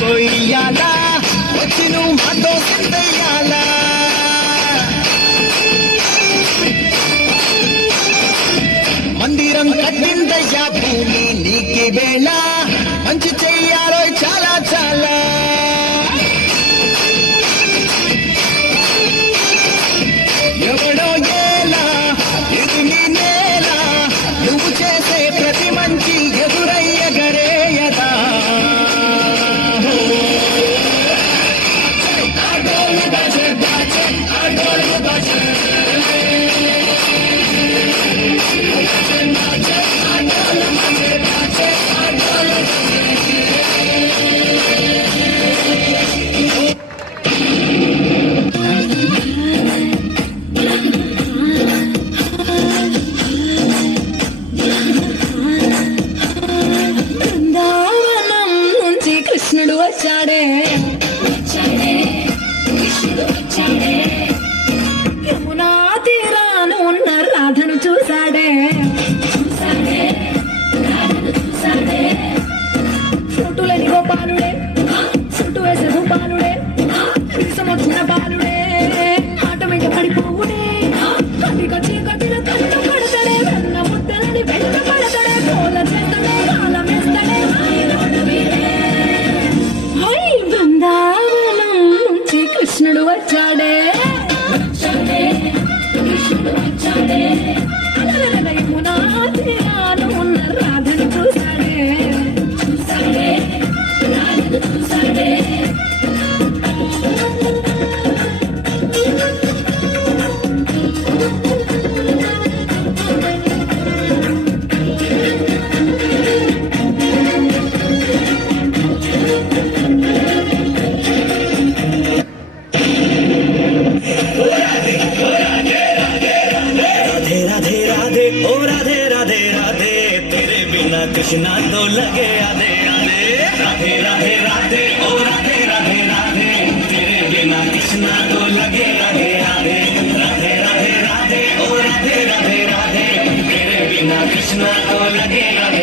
కొయ్యాలా వచ్చి నువ్వు మాతో సిందయ్యాలా మందిరం కట్టిందయ్యా భూమి నీకి వేళ మంచి చెయ్యాలో చాలా చాలా ఎవడో ఏలా ఇది నీ నేల నువ్వు చేసే ప్రతి మంచి ఎదురయ్య గరేయదా కృష్ణుడు వచ్చాడే యమునా తీరాను ఉన్న రాధను చూశాడే చుట్టులేని గోపాలుడే చుట్టూ వేసే గోపాలుడే విసమొచ్చిన బాలుడే ఆట మీద పడిపోవుడే కదికొచ్చి కదిల కన్ను పడతాడే వెన్న ముద్దలని వెంట పడతాడే తోల చేస్తాడే కాలం వేస్తాడే బృందావనం నుంచి కృష్ణుడు వచ్చాడే యమునా తీరాను ఉన్న రాధను చూశాడే कृष्णा तो लगे आधे आधे राधे राधे राधे ओ राधे राधे राधे तेरे बिना कृष्णा तो लगे राधे राधे राधे राधे राधे ओ राधे राधे राधे तेरे बिना कृष्णा तो लगे राधे